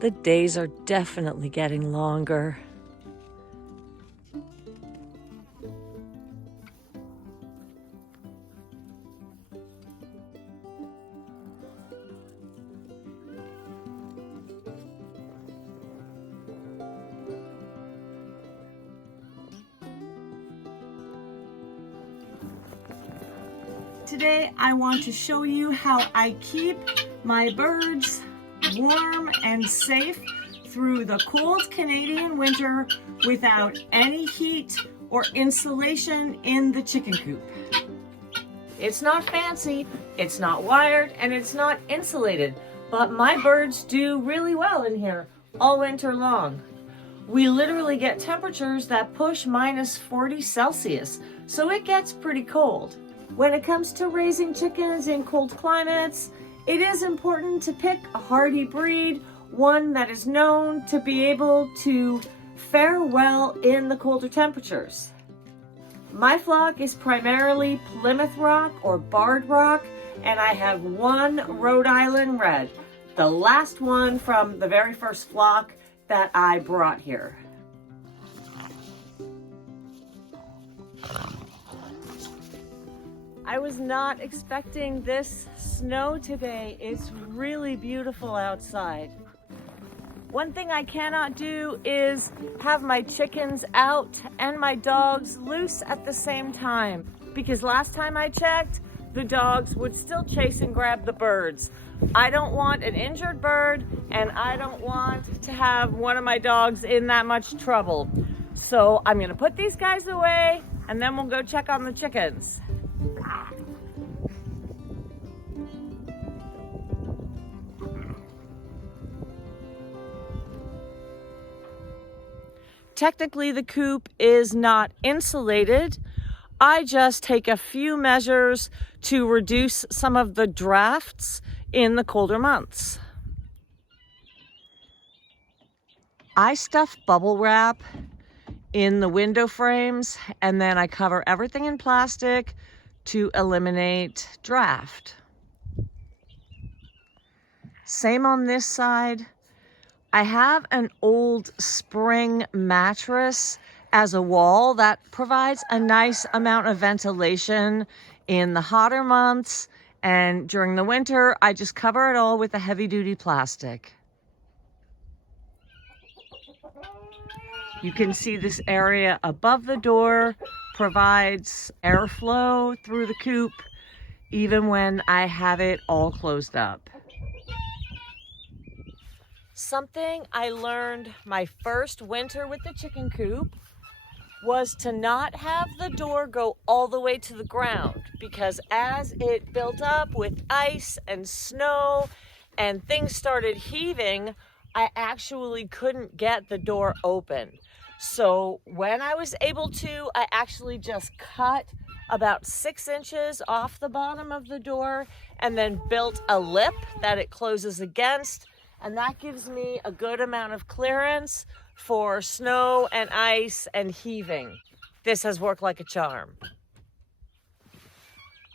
The days are definitely getting longer. Today I want to show you how I keep my birds warm and safe through the cold Canadian winter without any heat or insulation in the chicken coop. It's not fancy, it's not wired, and it's not insulated, but my birds do really well in here all winter long. We literally get temperatures that push minus 40 Celsius, so it gets pretty cold. When it comes to raising chickens in cold climates, it is important to pick a hardy breed, one that is known to be able to fare well in the colder temperatures. My flock is primarily Plymouth Rock or Barred Rock, and I have one Rhode Island Red, the last one from the very first flock that I brought here. I was not expecting this snow today. It's really beautiful outside. One thing I cannot do is have my chickens out and my dogs loose at the same time, because last time I checked, the dogs would still chase and grab the birds. I don't want an injured bird, and I don't want to have one of my dogs in that much trouble. So I'm gonna put these guys away, and then we'll go check on the chickens. Technically, the coop is not insulated. I just take a few measures to reduce some of the drafts in the colder months. I stuff bubble wrap in the window frames, and then I cover everything in plastic to eliminate draft. Same on this side. I have an old spring mattress as a wall that provides a nice amount of ventilation in the hotter months, and during the winter, I just cover it all with a heavy-duty plastic. You can see this area above the door provides airflow through the coop, even when I have it all closed up. Something I learned my first winter with the chicken coop was to not have the door go all the way to the ground, because as it built up with ice and snow and things started heaving, I actually couldn't get the door open. So when I was able to, I actually just cut about 6 inches off the bottom of the door and then built a lip that it closes against. And that gives me a good amount of clearance for snow and ice and heaving. This has worked like a charm.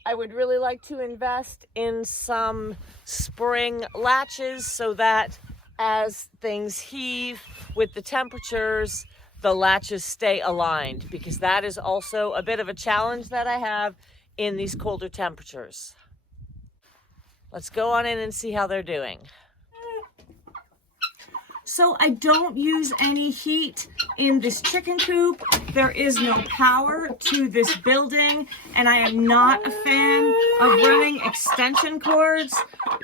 I would really like to invest in some spring latches so that as things heave with the temperatures, the latches stay aligned, because that is also a bit of a challenge that I have in these colder temperatures. Let's go on in and see how they're doing. So I don't use any heat in this chicken coop. There is no power to this building, and I am not a fan of running extension cords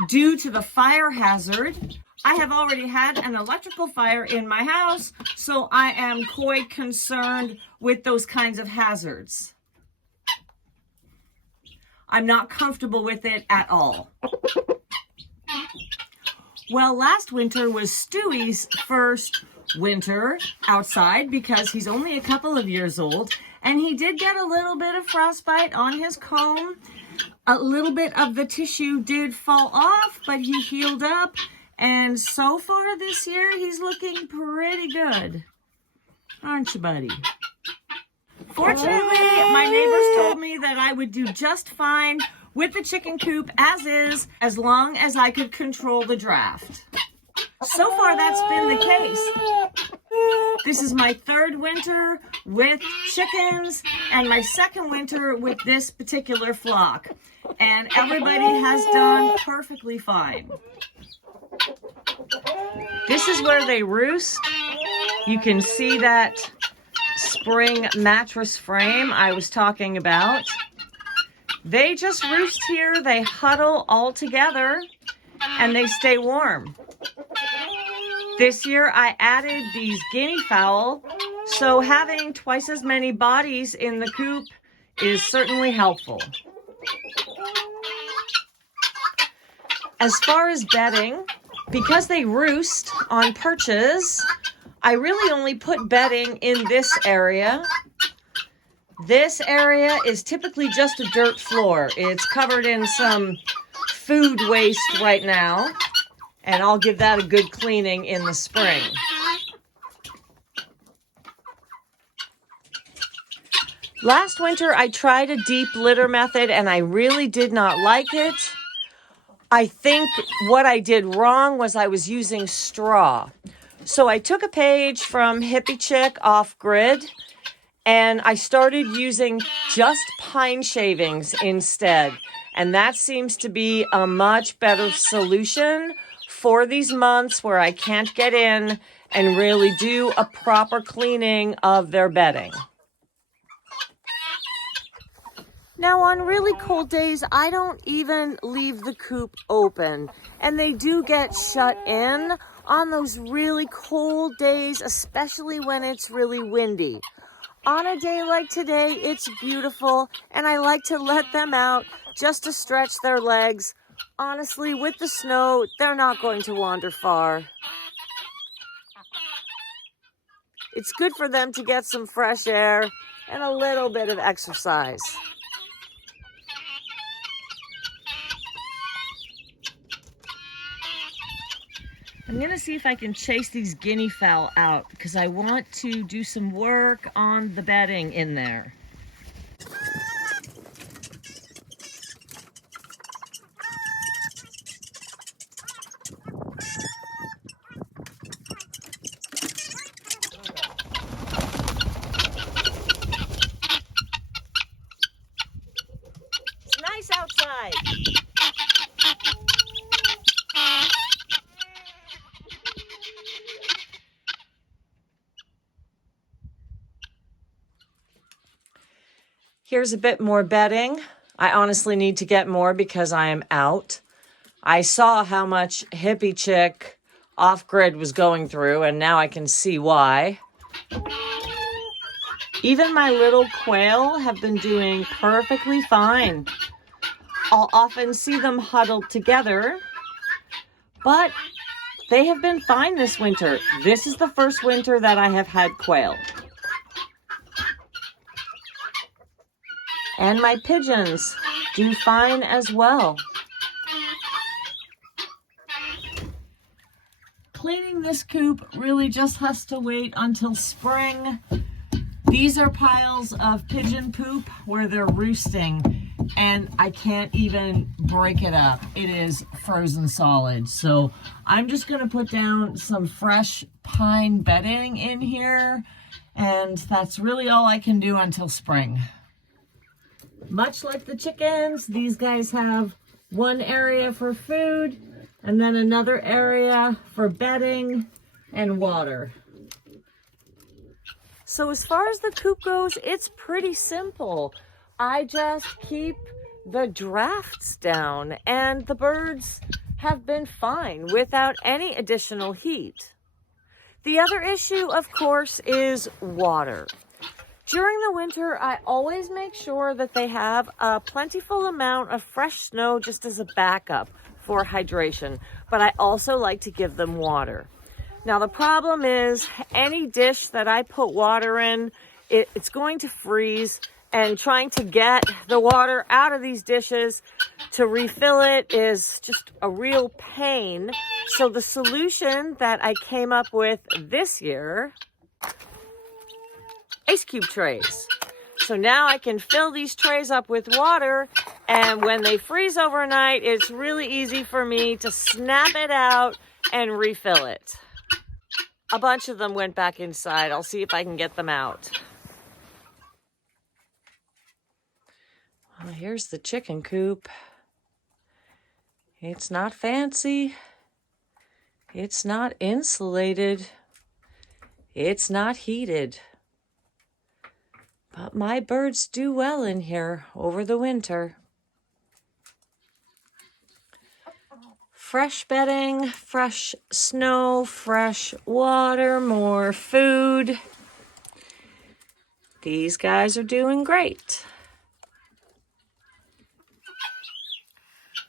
due to the fire hazard. I have already had an electrical fire in my house, so I am quite concerned with those kinds of hazards. I'm not comfortable with it at all. Well, last winter was Stewie's first winter outside because he's only a couple of years old, and he did get a little bit of frostbite on his comb. A little bit of the tissue did fall off, but he healed up, and so far this year he's looking pretty good. Aren't you, buddy? Fortunately, my neighbors told me that I would do just fine with the chicken coop as is, as long as I could control the draft. So far, that's been the case. This is my third winter with chickens and my second winter with this particular flock. And everybody has done perfectly fine. This is where they roost. You can see that spring mattress frame I was talking about. They just roost here, they huddle all together, and they stay warm. This year I added these guinea fowl, so having twice as many bodies in the coop is certainly helpful. As far as bedding, because they roost on perches, I really only put bedding in this area. This area is typically just a dirt floor. It's covered in some food waste right now, and I'll give that a good cleaning in the spring. Last winter, I tried a deep litter method, and I really did not like it. I think what I did wrong was I was using straw. So I took a page from Hippie Chick off-grid, and I started using just pine shavings instead. And that seems to be a much better solution for these months where I can't get in and really do a proper cleaning of their bedding. Now, on really cold days, I don't even leave the coop open, and they do get shut in on those really cold days, especially when it's really windy. On a day like today, it's beautiful, and I like to let them out just to stretch their legs. Honestly, with the snow, they're not going to wander far. It's good for them to get some fresh air and a little bit of exercise. I'm gonna see if I can chase these guinea fowl out because I want to do some work on the bedding in there. It's nice outside. Here's a bit more bedding. I honestly need to get more because I am out. I saw how much Hippie Chick off-grid was going through, and now I can see why. Even my little quail have been doing perfectly fine. I'll often see them huddled together, but they have been fine this winter. This is the first winter that I have had quail. And my pigeons do fine as well. Cleaning this coop really just has to wait until spring. These are piles of pigeon poop where they're roosting, and I can't even break it up. It is frozen solid. So I'm just gonna put down some fresh pine bedding in here, and that's really all I can do until spring. Much like the chickens, these guys have one area for food and then another area for bedding and water. So as far as the coop goes, it's pretty simple. I just keep the drafts down and the birds have been fine without any additional heat. The other issue, of course, is water. During the winter, I always make sure that they have a plentiful amount of fresh snow just as a backup for hydration, but I also like to give them water. Now, the problem is any dish that I put water in, it's going to freeze, and trying to get the water out of these dishes to refill it is just a real pain. So the solution that I came up with this year, ice cube trays. So now I can fill these trays up with water, and when they freeze overnight, it's really easy for me to snap it out and refill it. A bunch of them went back inside. I'll see if I can get them out. Well, here's the chicken coop. It's not fancy. It's not insulated. It's not heated. But my birds do well in here over the winter. Fresh bedding, fresh snow, fresh water, more food. These guys are doing great.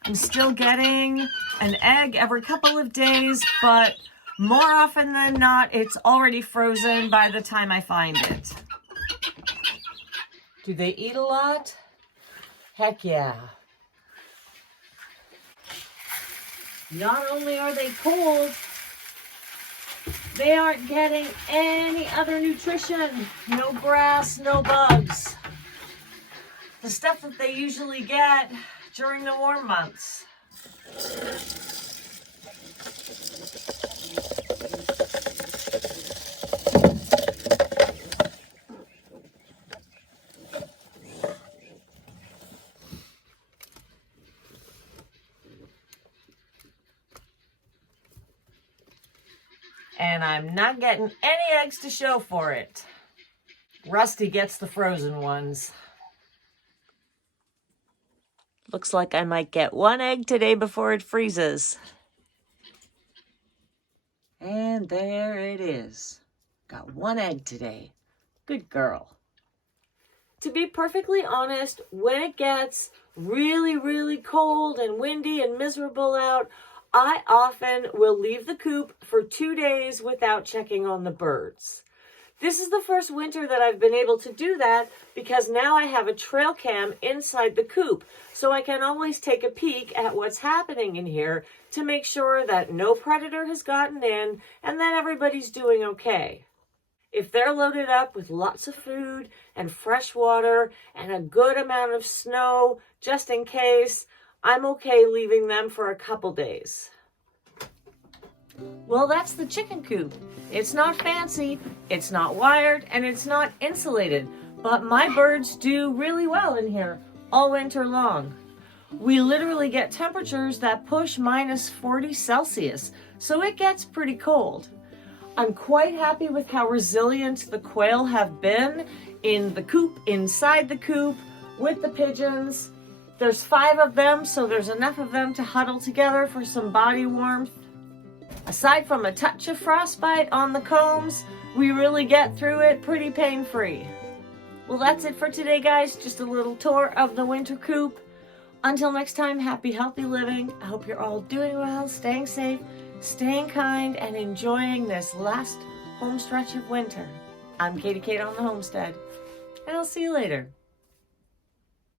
I'm still getting an egg every couple of days, but more often than not, it's already frozen by the time I find it. Do they eat a lot? Heck yeah. Not only are they cold, they aren't getting any other nutrition. No grass, no bugs. The stuff that they usually get during the warm months. And I'm not getting any eggs to show for it. Rusty gets the frozen ones. Looks like I might get one egg today before it freezes. And there it is. Got one egg today. Good girl. To be perfectly honest, when it gets really, really cold and windy and miserable out, I often will leave the coop for 2 days without checking on the birds. This is the first winter that I've been able to do that because now I have a trail cam inside the coop, so I can always take a peek at what's happening in here to make sure that no predator has gotten in and that everybody's doing okay. If they're loaded up with lots of food and fresh water and a good amount of snow, just in case, I'm okay leaving them for a couple days. Well, that's the chicken coop. It's not fancy, it's not wired, and it's not insulated, but my birds do really well in here all winter long. We literally get temperatures that push minus 40 Celsius, so it gets pretty cold. I'm quite happy with how resilient the quail have been in the coop, inside the coop, with the pigeons. There's 5 of them, so there's enough of them to huddle together for some body warmth. Aside from a touch of frostbite on the combs, we really get through it pretty pain-free. Well, that's it for today, guys. Just a little tour of the winter coop. Until next time, happy, healthy living. I hope you're all doing well, staying safe, staying kind, and enjoying this last home stretch of winter. I'm Katie Kate on the Homestead, and I'll see you later.